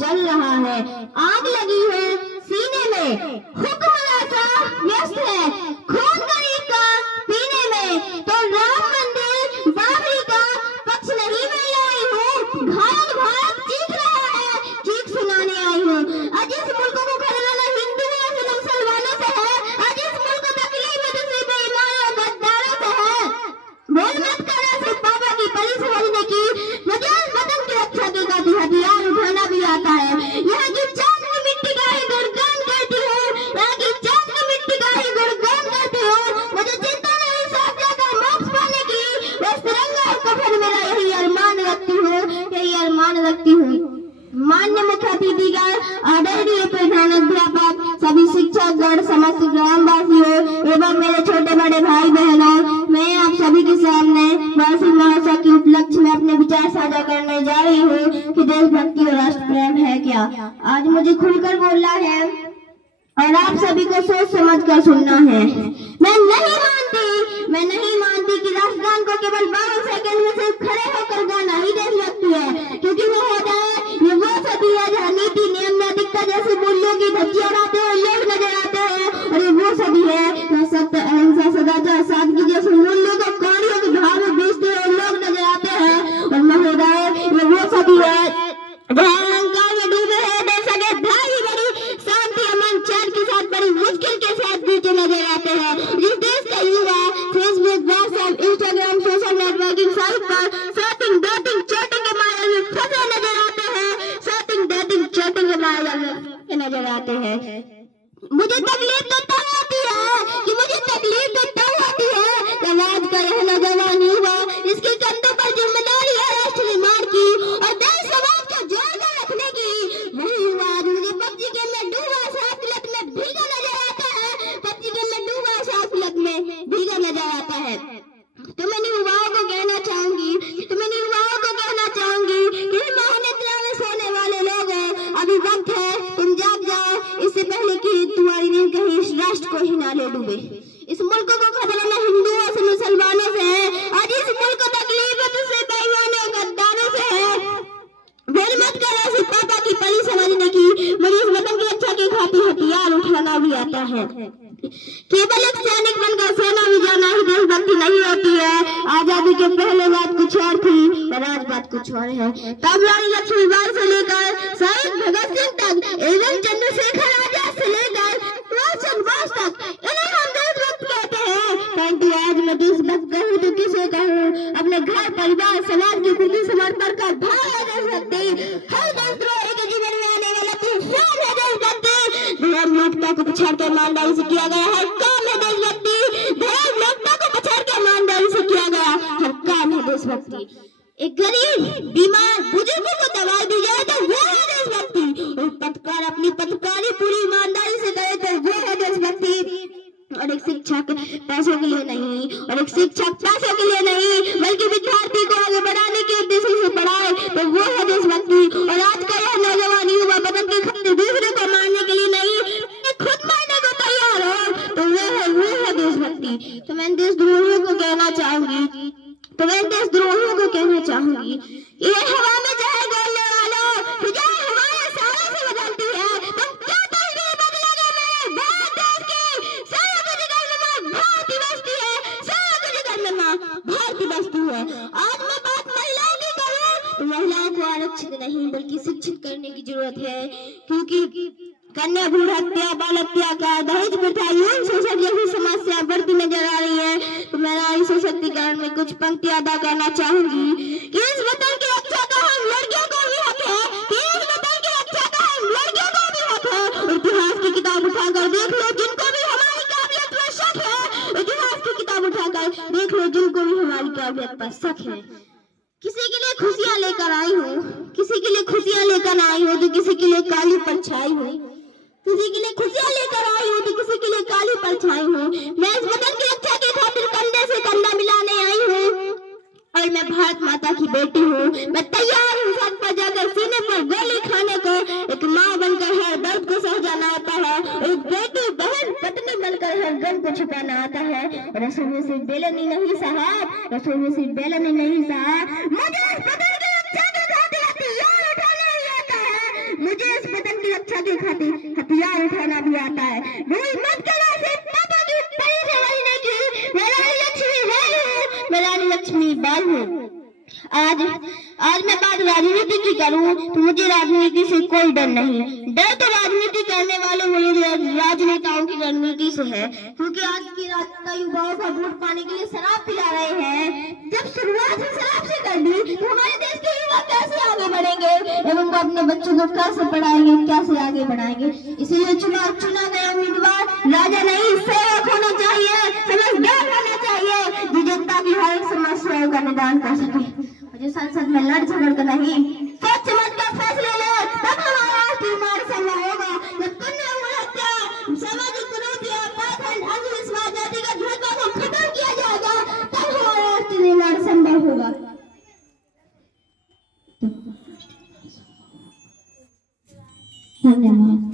जल रहा है, आग लगी है सीने में, हुक्म ऐसा व्यस्त है खून गरीब का पीने में। तो राम मंदिर बाबरी का पक्ष नहीं मैं लाई हूँ, घायल भारत चीख रहा है, चीख सुनाने आई हूँ। आज इस मुल्क को खरीदना हिंदुओं से मुसलमानों से है, आज इस मुल्क को तकलीफ में दूसरे बेईमानों गद्दारों से है। बोल मत करो सिर्फ पापा की परी समझने की, मुझे वतन की रक्षा के खातिर हथियार उठाना भी आता है। यहाँ की चांद की मिट्टी का ही गुणगान करती हूँ, यहाँ की चांद की मिट्टी का ही गुणगान करती हूँ। मुझे चिंता नहीं साथ जाकर मोक्ष पाने की, बस तिरंगा और कफन मेरा यही अरमान रखती हूँ, यही अरमान रखती हूँ। मान्य मुख्यातिथिगण, आदरणीय प्रधानाध्यापक, सभी शिक्षकगण, समस्त ग्रामवासियों एवं मेरे छोटे बड़े भाई बहनों, मैं आप सभी के सामने वार्षिक महोत्सव के उपलक्ष्य में अपने विचार साझा करने जा रही हूँ कि देशभक्ति और राष्ट्र प्रेम है क्या। आज मुझे खुलकर बोलना है और आप सभी को सोच समझ कर सुनना है। मैं नहीं मानती कि राष्ट्रगान को केवल 12 सेकंड में सिर्फ खड़े होकर गाना ही देशभक्ति है, क्योंकि वो होता है ये वो सदी है जहाँ नीति नियम नैतिकता जैसे मूल्यों की धज्जी उड़ाते हुए लोग नजर आते हैं, और ये वो सदी है जहाँ सत्य अहिंसा सदाचार सादगी जैसे मूल्यों को कौड़ियों की भाव में बेचते हुए लोग नजर आते हैं। और महोदय ये वो सदी है जहाँ अहंकार में डूबे हैं देश के भाई बड़ी शांति अमन चैन के साथ बड़ी मुश्किल के साथ बीते नजर आते हैं। जिस देश का युवा Facebook WhatsApp Instagram social networking site पर शॉपिंग डेटिंग चैटिंग के माध्यम में फंसे नजर आते हैं, शॉपिंग डेटिंग चैटिंग के माध्यम में नजर आते हैं। मुझे तकलीफ तो तब होती है कि मुझे तकलीफ तो तब होती है जब आज का यह नौजवान युवा इसके कंधों पर जिम्मेदारी है राष्ट्र निर्माण की और देश समाज को जोड़कर रखने की। वही युवा आज मुझे पबजी गेम में डूबा शराब की लत में भीगा नजर आता है, पबजी गेम में डूबा शराब की लत में भीगा नजर आता है। तो मैं युवाओं को कहना चाहूंगी कि महानिद्रा में सोने वाले लोग अभी वक्त है, तुम जाग जाओ इससे पहले कि तुम्हारी नींद कहीं इस राष्ट्र को ही ना ले डूबे। इस मुल्क को खतरा हिंदुओं से मुसलमानों से है, आज इस मुल्क को तकलीफ है दूसरे बेईमानों गद्दारों से है। बोल मत करो सिर्फ पापा की परी समझने की, मुझे इस वतन की रक्षा के खातिर हथियार उठाना भी आता है। केवल एक सैनिक बनकर सेना में जाना ही देशभक्ति नहीं होती है। आजादी के पहले बात कुछ और थी और आज बात कुछ और है। तब रानी लक्ष्मीबाई से लेकर शहीद भगत सिंह तक एवं चंद्रशेखर आजाद से लेकर रोशन बोस तक इन्हें हम देशभक्त कहते हैं। परंतु आज मैं देशभक्त कहूँ तो किसे कहूँ, अपने घर परिवार समाज की खुदी समर्पण कर भाग देशभक्ति हर देशद्रोही के जीवन में आने वाला तूफान है देशभक्ति। लोकता को पछाड़ कर ईमानदारी से किया गया हर काम है देशभक्ति, लोकता को पछाड़ कर ईमानदारी से किया गया हर काम है देशभक्ति। एक गरीब बीमार बुजुर्गों को दवाई दी जाए तो वो है देशभक्ति, और पत्रकार अपनी पत्रकारी पूरी ईमानदारी से करे तो वो है देशभक्ति। और एक शिक्षक पैसों के लिए नहीं, बल्कि विद्यार्थी को आगे बढ़ाने के उद्देश्य से पढ़ाए तो वो है देशभक्ति। और आज का यह नौजवान युवा वतन के खातिर दूसरे को मारने के लिए नहीं, खुद मारने को तैयार हो तो वो है देशभक्ति। तो मैं देशद्रोहियों को कहना चाहूंगी, ये हवा में चाहे बोलने वालों, फिजाएं हमारे सारे से बदलती है, तुम क्या तस्वीर बदलोगे मेरे भारत देश की। सारा कुछ में भारत ही बसती है, सारा कुछ में भारत ही बसती है। आज मैं बात महिलाओं की करूं तो महिलाओं को आरक्षित नहीं बल्कि शिक्षित करने की जरूरत है, क्योंकि कन्या भ्रूण हत्या, बाल हत्याकांड, दहेज प्रथा, यौन शोषण जैसी समस्या बढ़ती नजर आ रही है। तो मैं नारी सशक्तिकरण में कुछ पंक्ति अदा करना चाहूंगी कि इस वतन की रक्षा का हम लड़कियों को भी हक है, इतिहास की किताब उठाकर देख लो जिनको भी हमारी काबिलियत पर शक है, इतिहास की किताब उठाकर देख लो जिनको भी हमारी काबिलियत पर शक है। किसी के लिए खुशियां लेकर आई हूँ तो किसी के लिए काली परछाई हूँ, किसी के लिए खुशियां लेकर आई हूँ तो किसी के लिए काली परछाई हूँ। मैं इस वतन की रक्षा के खातिर कंधे से कंधा मिलाने आई हूँ और मैं भारत माता की बेटी हूँ। मैं तैयार हूँ सड़क पर जाकर सीने पर गोली खाने को। एक माँ बनकर हर दर्द को सह जाना आता है, एक बेटी बहन पत्नी बनकर हर गम को छुपाना आता है। रसोई में सिर्फ बेलन ही नहीं साहब, मुझे मुझे खाते खाते हथियार उठाना भी आता है। भूल मत करो सिर्फ पापा की परी से रहने की। मैं रानी लक्ष्मी हूँ, मैं रानी लक्ष्मी बाई हूँ। आज मैं बात राजनीति की करूं तो मुझे राजनीति से कोई डर नहीं। डर तो राजनीति करने वाले मुझे राजनेताओं की रणनीति से है, क्योंकि आज की रात का युवाओं का वोट पाने के लिए शराब पिला रहे हैं। जब शुरुआत ही शराब से कर दी तो हमारे देश के युवा कैसे आगे बढ़ेंगे एवं वो अपने बच्चों को कैसे पढ़ाएंगे, कैसे आगे बढ़ाएंगे। इसीलिए चुना गया उम्मीदवार राजा नहीं सेवक होना चाहिए, समझदार होना चाहिए, जो जनता की हर एक समस्याओं का निदान कर सके। मुझे संसद में लड़ झगड़ कर नहीं, सोच समझ कर फैसले ले, तब हमारा निर्माण संभव होगा। जब कन्या हत्या, सामाजिक कुरीतियां, पाखंड, अंधविश्वास, जातिगत भेदभाव को खत्म किया जाएगा, तब हमारा निर्माण संभव होगा। धन्यवाद।